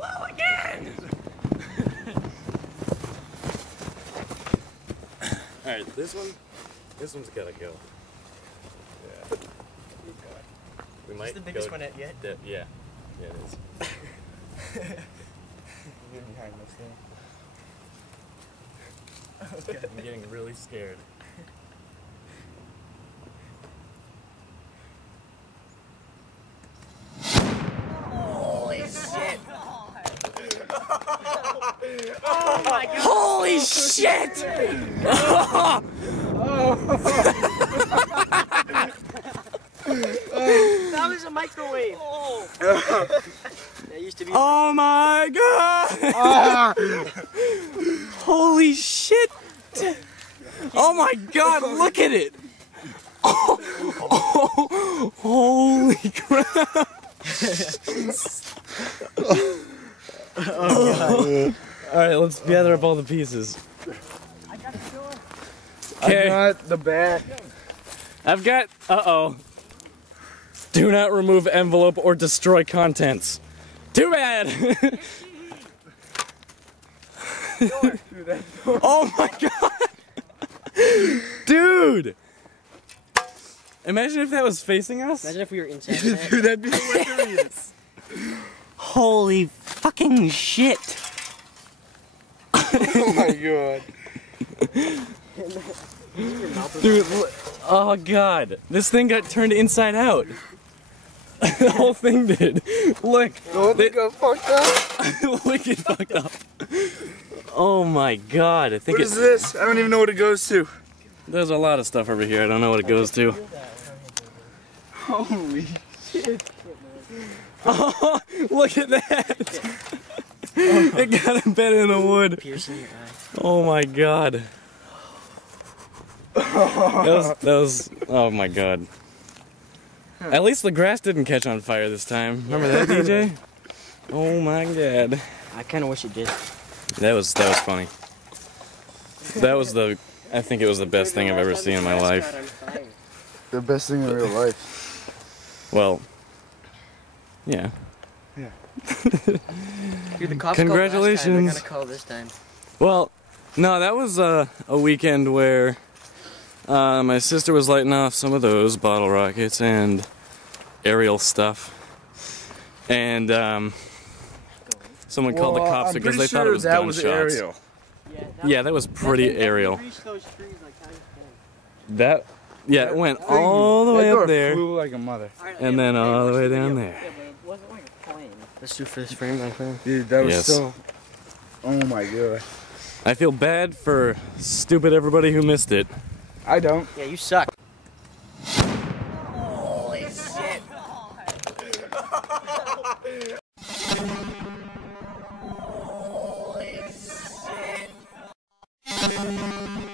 Whoa, again! Alright, this one's gotta go. Yeah. We might. Is the biggest one yet? Yeah. Yeah, it is. Get behind this thing. I'm getting really scared. Holy shit! Oh my god! Holy shit! That was a microwave! Oh. That used to be. Oh my god! Holy shit! Oh my god, look at it! Oh, holy crap! Oh god. Alright, let's gather up all the pieces. I got the door. Okay. I got the bat. I've got. Uh-oh. Do not remove envelope or destroy contents. Too bad! Oh my god! Dude! Imagine if that was facing us. Imagine if we were inside. Dude, that'd be hilarious. Holy fucking shit! Oh my god. Dude, oh god. This thing got turned inside out. The whole thing did. Look. Don't think I fucked up. Look, it fucked up. Oh my god. I think What is this? I don't even know what it goes to. There's a lot of stuff over here. I don't know what it goes to. Holy shit. Oh, look at that. It got embedded in the wood. Piercing your eye. Oh my god. That was, oh my god. At least the grass didn't catch on fire this time. Remember that, DJ? Oh my god. I kind of wish it did. That was funny. That was I think it was the best thing I've ever seen in my life. The best thing in real life. Well, yeah. Yeah. Dude, the cops Congratulations. Called last time. They're gonna call this time. Well, no, that was a weekend where my sister was lighting off some of those bottle rockets and aerial stuff, and someone called the cops because they thought it was that gunshots. was aerial. Yeah, that was pretty aerial. That, yeah, it went all the way up there, Flew like a mother. and then all the way down there. Let's do for this frame, my friend. Dude, that was Yes. so. Oh my god. I feel bad for stupid everybody who missed it. I don't. Yeah, you suck. Holy shit. Holy shit.